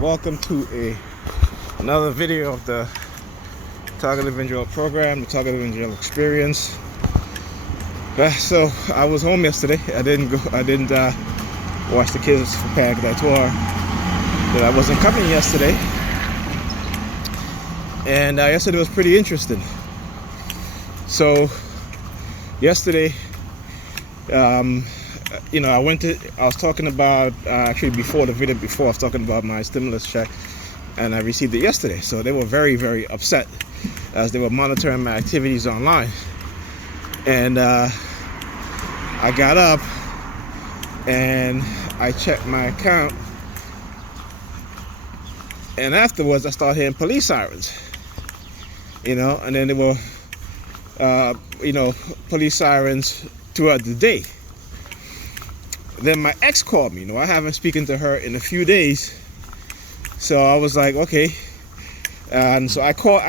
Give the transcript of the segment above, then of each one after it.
welcome to another video of the Targeted Individual Program, the Targeted Individual Experience. So I was home yesterday. I didn't watch the kids for Panic at Tour. That I wasn't coming yesterday, and yesterday was pretty interesting. So yesterday, I was talking about, actually before the video before, I was talking about my stimulus check, and I received it yesterday. So they were very, very upset as they were monitoring my activities online. And I got up and I checked my account, and afterwards I started hearing police sirens, and then there were, police sirens throughout the day. Then my ex called me. I haven't spoken to her in a few days, so I was like, okay. And so I called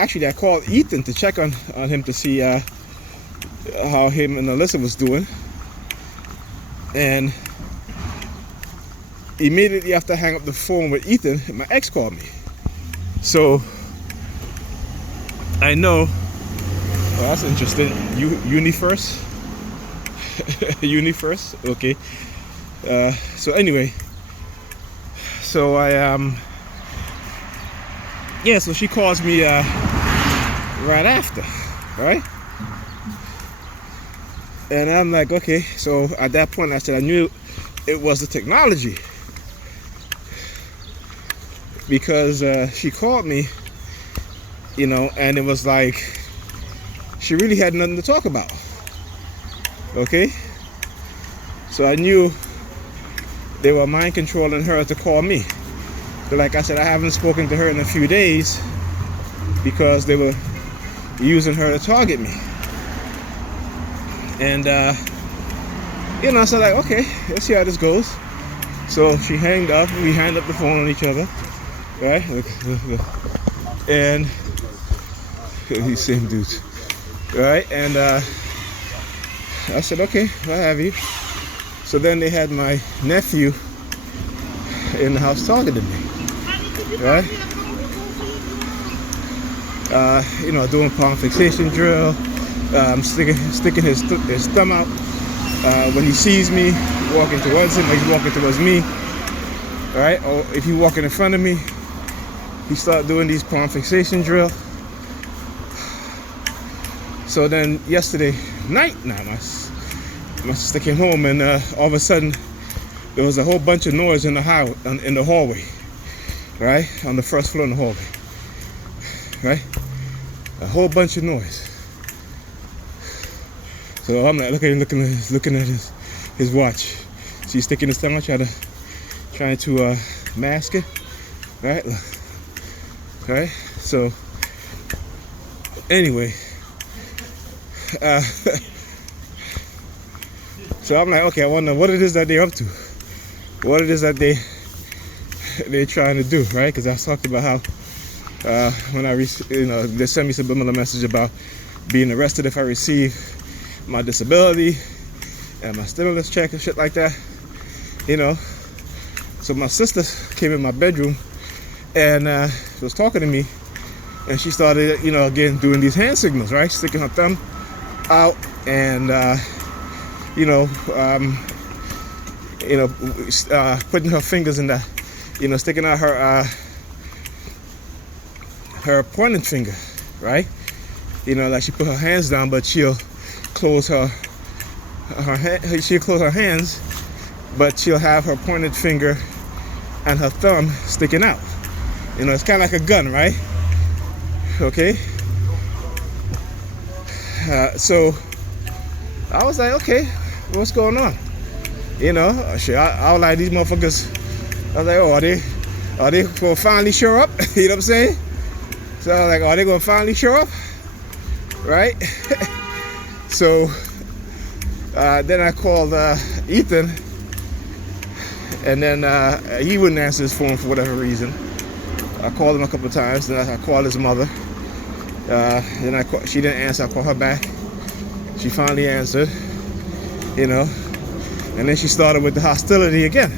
Ethan to check on him to see how him and Alyssa was doing. And immediately after I hang up the phone with Ethan, my ex called me. So I know, well, that's interesting. Uni first? Uni first? Okay. So anyway, so so she calls me right after, right? And I'm like, okay. So at that point I said I knew it was the technology, because she called me, and it was like she really had nothing to talk about. Okay? So I knew they were mind controlling her to call me. But like I said, I haven't spoken to her in a few days because they were using her to target me. And so like, okay, let's see how this goes. So she hanged up, we hanged up the phone on each other, right? And these same dudes, right? And I said, okay, what have you? So then they had my nephew in the house targeting me, right? Doing palm fixation drill, sticking his thumb out when he sees me walking towards him, like he's walking towards me, right? Or if he's walking in front of me, he started doing these palm fixation drill. So then yesterday night, my sister came home, and all of a sudden there was a whole bunch of noise in the hallway, right? On the first floor in the hallway, right? A whole bunch of noise. So I'm like looking at his watch. So he's sticking his tongue out, trying to mask it, right? Right? So anyway, so I'm like, okay, I wonder what it is that they're up to, what it is that they're trying to do, right? Because I talked about how when they sent me a subliminal message about being arrested if I receive my disability and my stimulus check and shit like that, So my sister came in my bedroom and was talking to me, and she started, again doing these hand signals, right? Sticking her thumb out and putting her fingers in the, sticking out her pointing finger, right? Like she put her hands down, but she'll close her hands, but she'll have her pointed finger and her thumb sticking out. It's kind of like a gun, right? Okay. So I was like, okay, what's going on? Shit, I was like, these motherfuckers, I was like, oh, are they gonna finally show up? You know what I'm saying? So I was like, are they gonna finally show up? Right? So then I called Ethan, and then he wouldn't answer his phone for whatever reason. I called him a couple of times, then I called his mother. She didn't answer. I called her back. She finally answered, and then she started with the hostility again.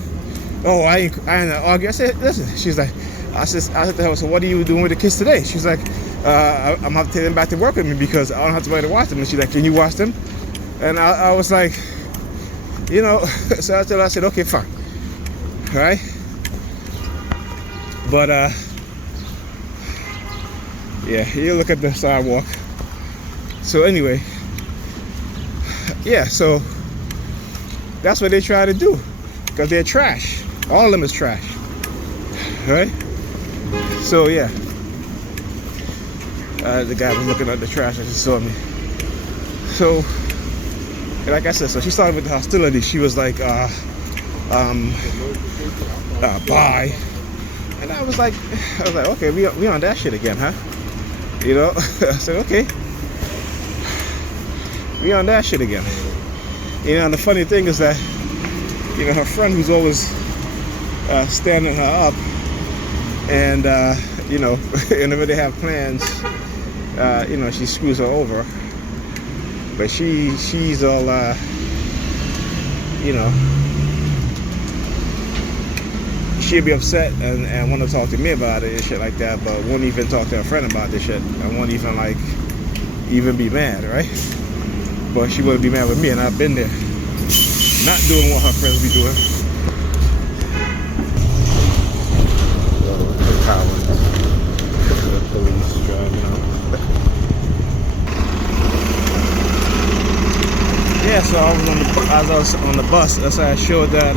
Oh, I ain't argue. I said, listen. She's like, I said to her, so what are you doing with the kids today? She's like, I'm gonna have to take them back to work with me because I don't have somebody to watch them. And she's like, can you watch them? And I was like, you know, so I told her, I said, okay, fine. All right. But yeah, you look at the sidewalk. So anyway, yeah, so that's what they try to do because they're trash. All of them is trash. Right? So yeah, the guy was looking at the trash as he saw me. So, like I said, so she started with the hostility. She was like, bye. And I was like, okay, we on that shit again, huh? You know? I said, okay, we on that shit again. You know, and the funny thing is that, you know, her friend who's always standing her up, and you know, whenever they have plans, you know, she screws her over. But she's all, you know, she'll be upset and want to talk to me about it and shit like that, but won't even talk to her friend about this shit, and won't even like even be mad, right? But she wouldn't be mad with me, and I've been there, not doing what her friends be doing. The police driving out. Yeah, so I was on the bus. That's how I showed that.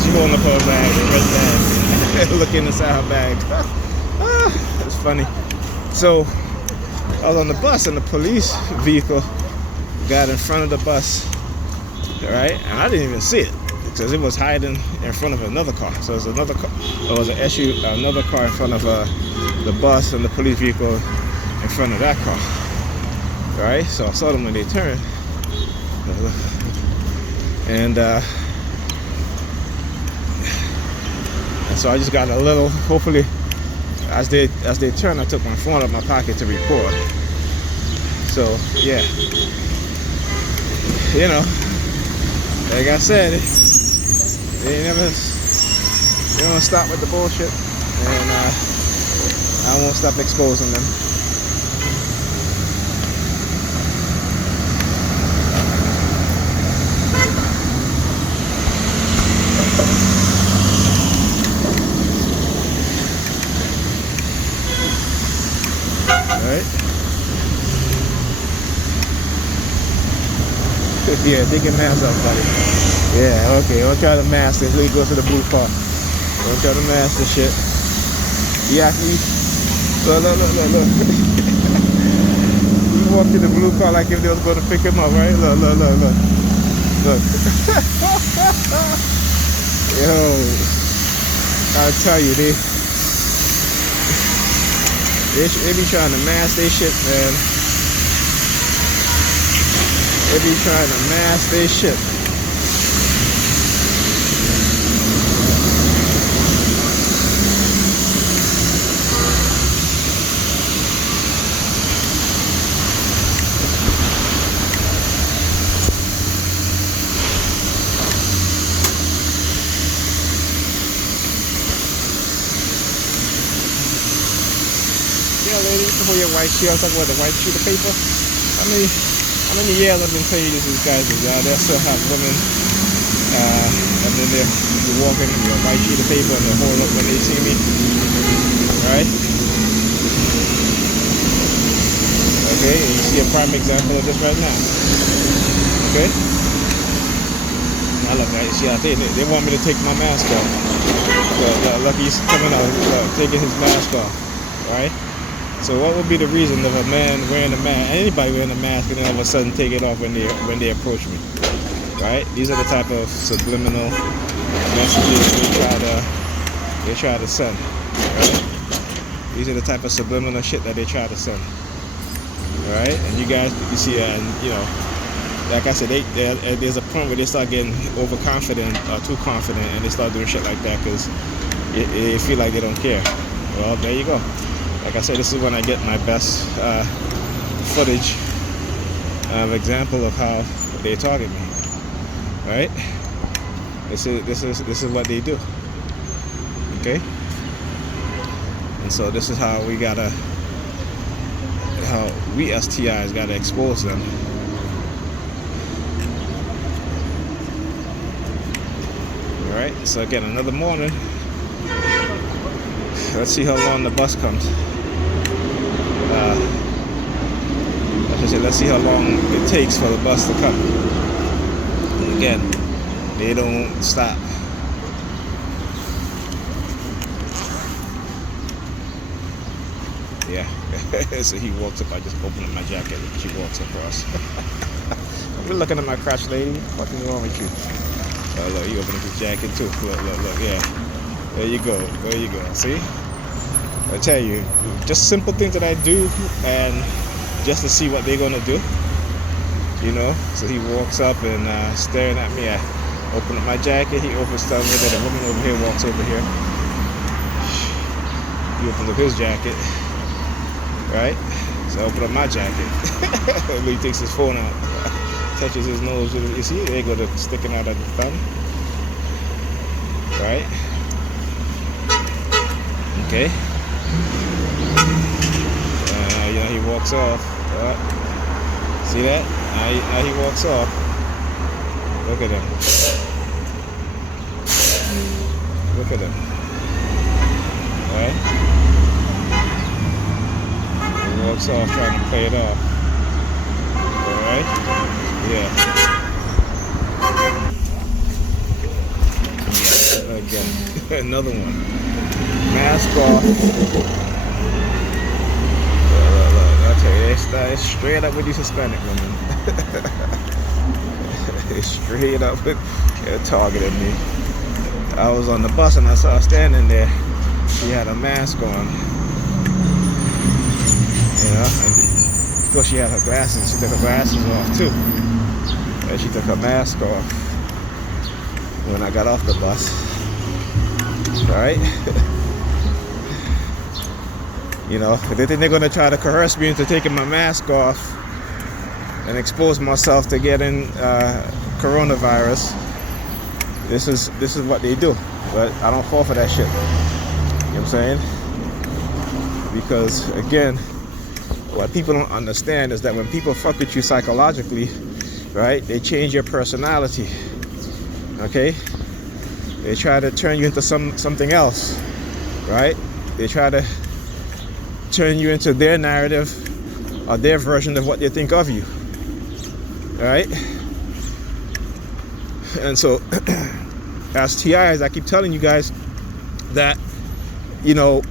She holding up her bag, a red bag, looking inside her bag. It's funny. So I was on the bus, and the police vehicle got in front of the bus, right? And I didn't even see it because it was hiding in front of another car. So there's another car. There was another car in front of the bus, and the police vehicle in front of that car. Right? So I saw them when they turned, and so I just got a little. Hopefully, as they turned, I took my phone out of my pocket to record. So yeah, you know, like I said, they don't stop with the bullshit, and I won't stop exposing them. Right? Yeah, dig your mask up, buddy. Yeah, okay, don't try to mask it. Let's go to the blue car. Don't try to mask this shit. Yaki. Look. You walked in the blue car like if they was going to pick him up, right? Look. Yo, I'll tell you, they be trying to mask their shit, man. They be trying to mask their shit. Yeah, lady, before your white sheet, I was talking about the white sheet of paper. How many years I've been telling you these guys is they still have women, and then they're walking with a white sheet of paper and they're holding up when they see me, right? Okay, and you see a prime example of this right now. Okay? Now look, right, see, I think they want me to take my mask off. Look, he's coming out, taking his mask off, right? So what would be the reason of a man wearing a mask, anybody wearing a mask, and then all of a sudden take it off when they approach me, right? These are the type of subliminal messages they try to send, right? These are the type of subliminal shit that they try to send, right? And you guys, you see, and you know, like I said, there's a point where they start getting overconfident or too confident, and they start doing shit like that because they feel like they don't care. Well, there you go. Like I said, this is when I get my best footage example of how they target me. Right? This is what they do. Okay? And so this is how we as TIs gotta expose them. All right, so again, another morning. Let's see how long the bus comes. Let's see how long it takes for the bus to come. And again, they don't stop. Yeah. So he walks up. I just open up my jacket. She walks across. You're looking at my crotch, lady. What's wrong with you? Oh, look, he opened up his jacket too. Look. Yeah. There you go. See? I tell you, just simple things that I do, and just to see what they're gonna do. You know. So he walks up and staring at me. I open up my jacket. He opens stuff with it. A woman over here walks over here. He opens up his jacket. Right? So I open up my jacket. He takes his phone out, touches his nose. You see, there you go, sticking out of the thumb. Right? Okay. You know, he walks off. See that? Now he walks off. Look at him. Look at him. Right? Walks off trying to play it off. Alright? Yeah. Again. Another one. Mask off. Okay, it's straight up with these Hispanic women. It's straight up with targeting me. I was on the bus and I saw her standing there. She had a mask on. You know, and of course she had her glasses. She took her glasses off too. And she took her mask off when I got off the bus. Alright? You know, they think they're gonna try to coerce me into taking my mask off and expose myself to getting coronavirus. This is what they do. But I don't fall for that shit. You know what I'm saying? Because again, what people don't understand is that when people fuck with you psychologically, right, they change your personality. Okay? They try to turn you into something else, right? They try to turn you into their narrative or their version of what they think of you. Right? And so as TIs, I keep telling you guys that, you know,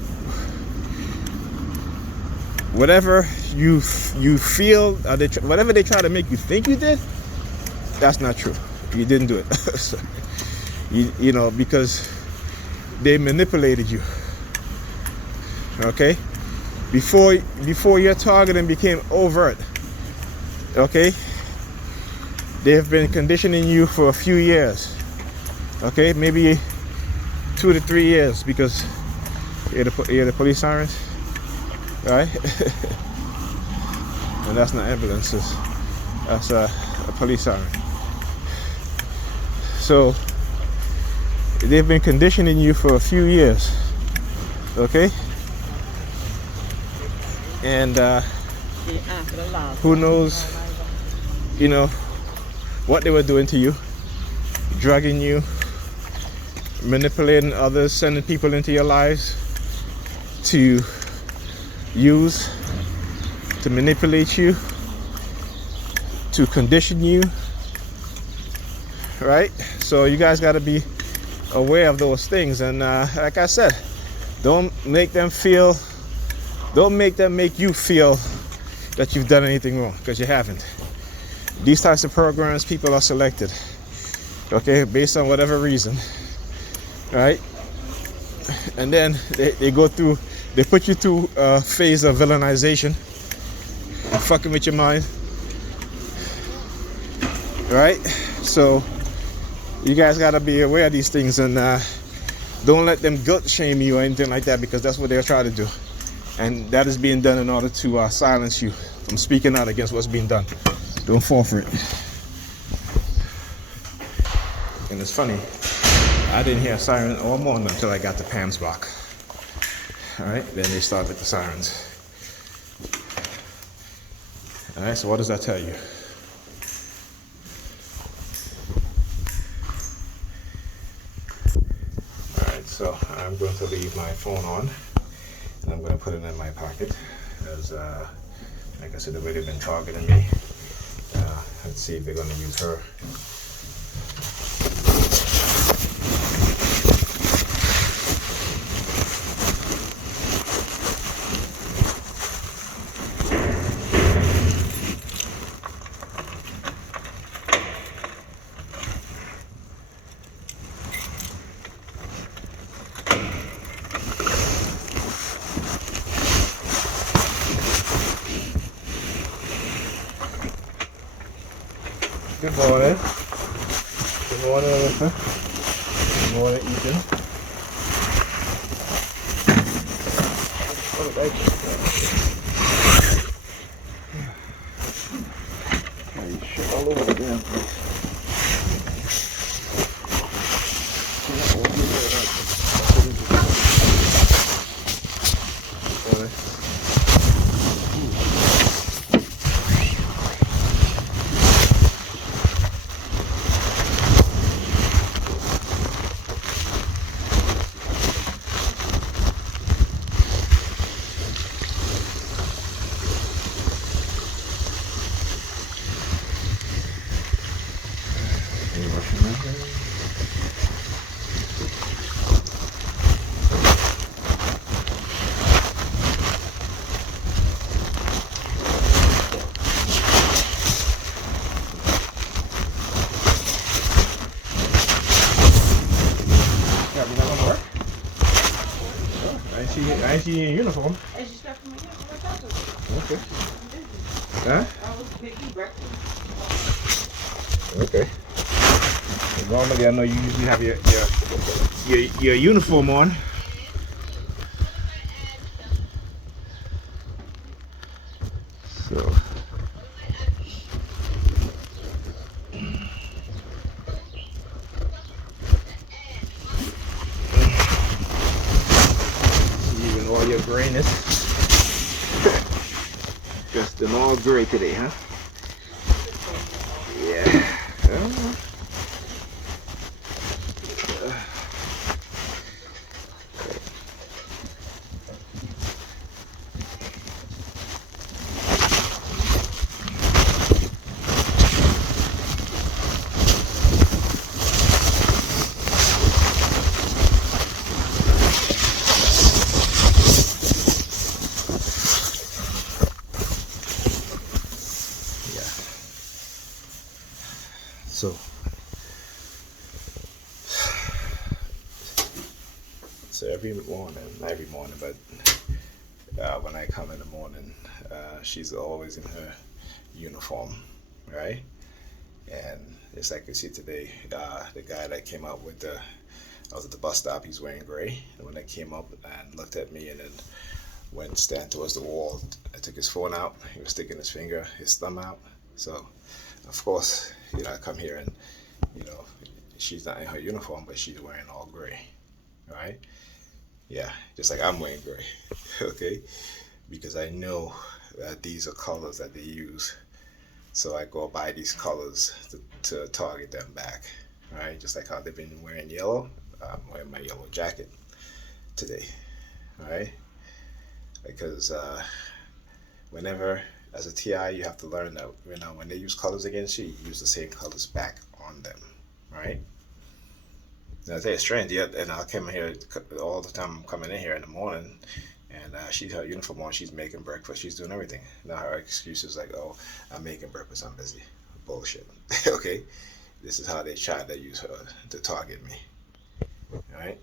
whatever you feel, whatever they try to make you think you did, that's not true. You didn't do it. So, you know, because they manipulated you. Okay? Before your targeting became overt, okay? They have been conditioning you for a few years. Okay? Maybe 2 to 3 years, because you hear the police sirens. Right? And that's not ambulances. That's a police siren. So they've been conditioning you for a few years. Okay? And who knows, you know, what they were doing to you, drugging you, manipulating others, sending people into your lives to use, to manipulate you, to condition you, right? So you guys got to be aware of those things. And like I said, don't make them make you feel that you've done anything wrong, because you haven't. These types of programs, people are selected, okay, based on whatever reason, right? And then they go through, they put you through a phase of villainization, fucking with your mind, right? So you guys got to be aware of these things, and don't let them guilt shame you or anything like that, because that's what they're trying to do. And that is being done in order to silence you from speaking out against what's being done. Don't fall for it. And it's funny, I didn't hear a siren all morning until I got to Pam's block. All right, then they start with the sirens. All right, so what does that tell you? All right, so I'm going to leave my phone on, and I'm going to put it in my pocket, as like I said, the way they've been targeting me. Let's see if they're going to use her. Good morning. Good morning, Alyssa. Good morning, Ethan. Oh, thank you. Shit all over the damn place. I ain't see you in uniform. Okay. Huh? Okay. Normally, I know you usually have your uniform on. So. Even all your grayness. Just an all gray today, huh? Yeah. So every morning, not every morning, but when I come in the morning, she's always in her uniform, right? And it's like you see today, the guy that came out with I was at the bus stop, he's wearing gray. And when I came up and looked at me and then went stand towards the wall, I took his phone out, he was sticking his thumb out. So, of course, I come here and, she's not in her uniform, but she's wearing all gray, right? Yeah, just like I'm wearing gray, okay? Because I know that these are colors that they use. So I go buy these colors to target them back, right? Just like how they've been wearing yellow. I'm wearing my yellow jacket today, right? Because whenever, as a TI, you have to learn that, when they use colors against you, you use the same colors back on them, right? And I tell you, it's strange, and I come here all the time. I'm coming in here in the morning, and she's her uniform on. She's making breakfast. She's doing everything. Now her excuse is like, "Oh, I'm making breakfast. I'm busy." Bullshit. Okay, this is how they try to use her to target me. All right.